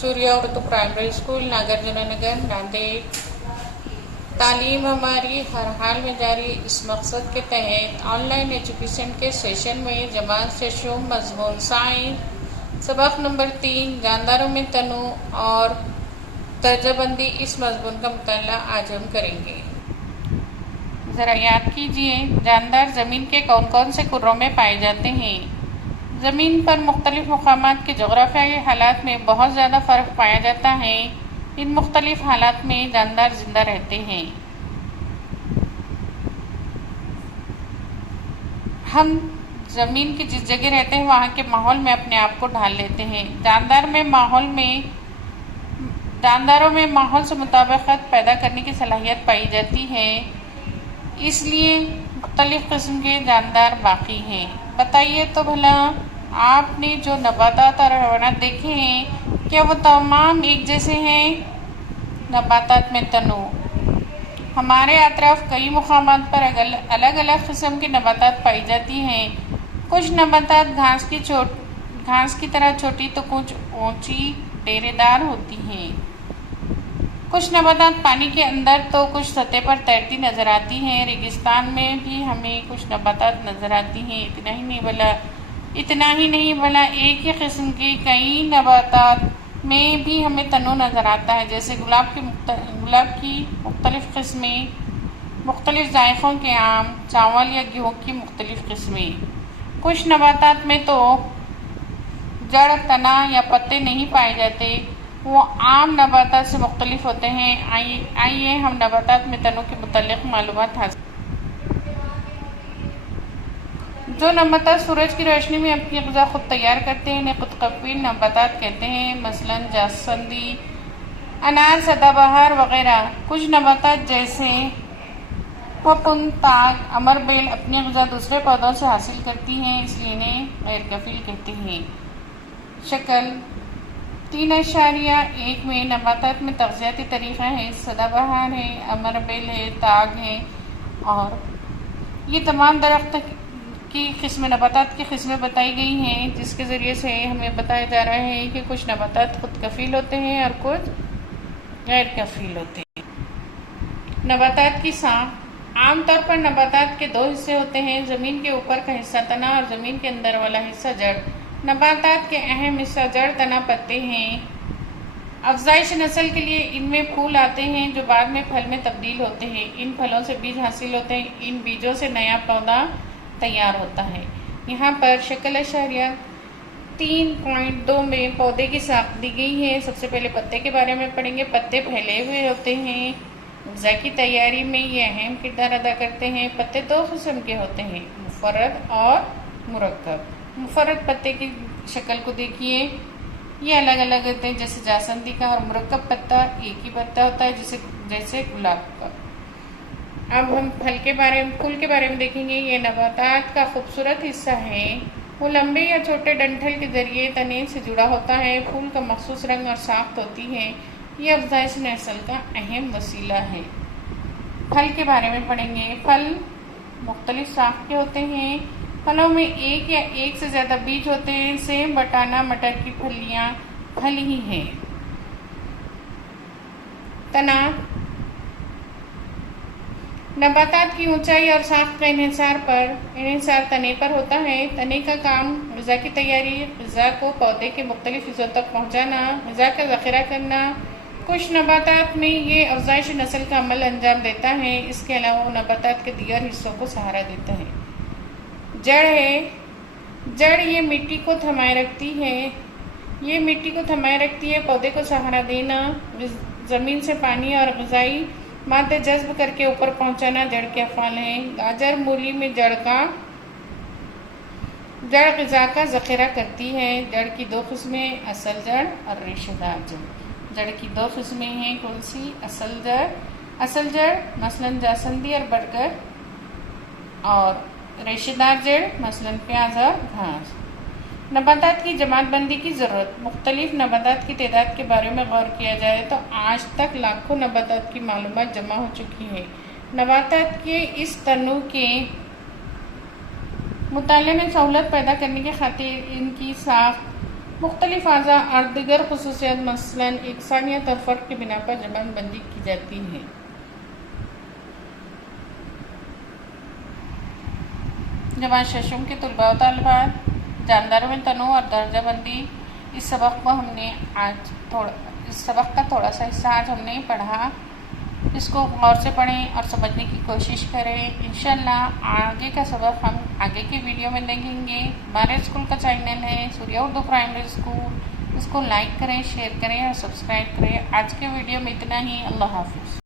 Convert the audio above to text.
Surya Urdu primary school Nagarjuna नगर नांदेड़। तालीम हमारी हर हाल में जारी, इस मकसद के तहत ऑनलाइन एजुकेशन के सेशन में जमात से शुरू मजमून साइंस सबक नंबर 3 जानदारों में तनु और दर्जाबंदी, इस मजमून का मुताला आज हम करेंगे। ज़रा याद कीजिए, जानदार ज़मीन के कौन कौन से कुर्रों में पाए जाते हैं। ज़मीन पर मुख्तलिफ मकामात के जोग्राफियाई हालात में बहुत ज़्यादा फ़र्क पाया जाता है। इन मुख्तलिफ हालात में जानदार जिंदा रहते हैं। हम ज़मीन की जिस जगह रहते हैं वहाँ के माहौल में अपने आप को ढाल लेते हैं। जानदारों में माहौल से मुताबिकत पैदा करने की सलाहियत पाई जाती है, इसलिए मुख्तलिफ किस्म के जानदार बाकी हैं। बताइए तो भला, आपने जो नबातात और हैवानात देखे हैं, क्या वो तमाम एक जैसे हैं? नबातात में तनु। हमारे अतराफ कई मुकामात पर अलग अलग किस्म की नबातात पाई जाती हैं। कुछ नबातात घास की तरह छोटी तो कुछ ऊंची डेरेदार होती हैं। कुछ नबातात पानी के अंदर तो कुछ सतह पर तैरती नज़र आती हैं। रेगिस्तान में भी हमें कुछ नबातात नज़र आती हैं। इतना ही नहीं भला एक ही किस्म की कई नबातात में भी हमें तनु नज़र आता है, जैसे गुलाब की मुख्तलिफ़ किस्में, मुख्तलिफ़ जायक़ों के आम, चावल या गेहूँ की मुख्तलिफ़ किस्में। कुछ नबातात में तो जड़, तना या पत्ते नहीं पाए जाते, वो आम नबातात से मुख्तलिफ होते हैं। आइए हम नबातात में तनु के मुतालिक मालूमात हासिल। जो नबातात सूरज की रोशनी में अपनी ग़िज़ा खुद तैयार करते हैं, इन्हें खुदकफ़ील नबातात कहते हैं। मसलन जासंदी, अनार, सदाबहार वगैरह। कुछ नबातात जैसे फफूंद, ताग, अमरबेल अपनी ग़िज़ा दूसरे पौधों से हासिल करती हैं, इसलिए इन्हें गैरकफ़ील कहते हैं। शक्ल 3.1 में नबातात में तग़ज़ियाती तरीक़ा है। सदाबहार है, अमरबेल है, ताग है, और ये तमाम दरख्त की किस्में, नबातात की किस्में बताई गई हैं, जिसके ज़रिए से हमें बताया जा रहा है कि कुछ नबातात खुद कफ़ील होते हैं और कुछ गैर कफ़ील होते हैं। नबातात की साख। आमतौर पर नबातात के 2 हिस्से होते हैं, ज़मीन के ऊपर का हिस्सा तना और ज़मीन के अंदर वाला हिस्सा जड़। नबातात के अहम हिस्सा जड़, तना, पत्ते हैं। अफ़ज़ाइश नस्ल के लिए इनमें फूल आते हैं जो बाद में फल में तब्दील होते हैं। इन फलों से बीज हासिल होते हैं। इन बीजों से नया पौधा तैयार होता है। यहाँ पर शक्ल अशरिया 3.2 में पौधे की साख दी गई है। सबसे पहले पत्ते के बारे में पढ़ेंगे। पत्ते फैले हुए होते हैं। ग़िज़ा की तैयारी में ये अहम किरदार अदा करते हैं। पत्ते 2 किस्म के होते हैं, मुफ़र्रद और मुरक्कब। मुफ़र्रद पत्ते की शक्ल को देखिए, ये अलग अलग होते हैं, जैसे जासंदी का। और मुरक्कब पत्ता एक ही पत्ता होता है, जैसे गुलाब का। अब हम फूल के बारे में देखेंगे। ये नबातात का खूबसूरत हिस्सा है। वो लंबे या छोटे डंठल के जरिए तने से जुड़ा होता है। फूल का मखसूस रंग और साख्त होती है। ये अफ़ज़ाइश नस्ल का अहम वसीला है। फल के बारे में पढ़ेंगे। फल मुख्तलिफ साख के होते हैं। फलों में एक या एक से ज़्यादा बीज होते हैं। सेब, बटाना, मटर की फलियाँ फल ही हैं। तना। नबातात की ऊंचाई और साख्त का इन्हिसार तने पर होता है। तने का काम ग़िज़ा की तैयारी, ग़िज़ा को पौधे के मुख्तलिफ हिस्सों तक पहुँचाना, ग़िज़ा का ज़ख़ीरा करना। कुछ नबातात में ये अफ़ज़ाइश नस्ल का अमल अंजाम देता है। इसके अलावा वो नबातात के दीगर हिस्सों को सहारा देता है। जड़ है। जड़ ये मिट्टी को थमाए रखती है। पौधे को सहारा देना, ज़मीन से पानी और ग़िज़ाई मादे जज्ब करके ऊपर पहुंचाना जड़ के अफ़ाल हैं। गाजर, मूली में जड़ ग़िज़ा का ज़ख़ीरा करती है। जड़ की 2 किस्में, असल जड़ और रेशेदार जड़। जड़ की 2 किस्में हैं, कौन सी? असल जड़ मसलन जासंदी और बरगद, और रेशेदार जड़ मसलन प्याज और घास। नबातात की जमातबंदी की ज़रूरत। मुख्तलिफ नबातात की तादाद के बारे में गौर किया जाए तो आज तक लाखों नबातात की मालूमात जमा हो चुकी है। नबातात के इस तनु के मुताले में सहूलत पैदा करने की खातिर इनकी साख मुख्तलिफ अज़ा और दिगर खुसूसियात मसलन एकसानियत और फ़र्क की बिना पर ज़बानबंदी की जाती है। जमात शशम के तलबा व तालिबात, जानदारों में तनों और दर्जाबंदी। इस सबक का थोड़ा सा हिस्सा आज हमने पढ़ा। इसको गौर से पढ़ें और समझने की कोशिश करें। इंशाल्लाह आगे का सबक हम आगे की वीडियो में देखेंगे। हमारे स्कूल का चैनल है सूर्या उर्दू प्राइमरी स्कूल। इसको लाइक करें, शेयर करें और सब्सक्राइब करें। आज के वीडियो में इतना ही। अल्लाह हाफिज़।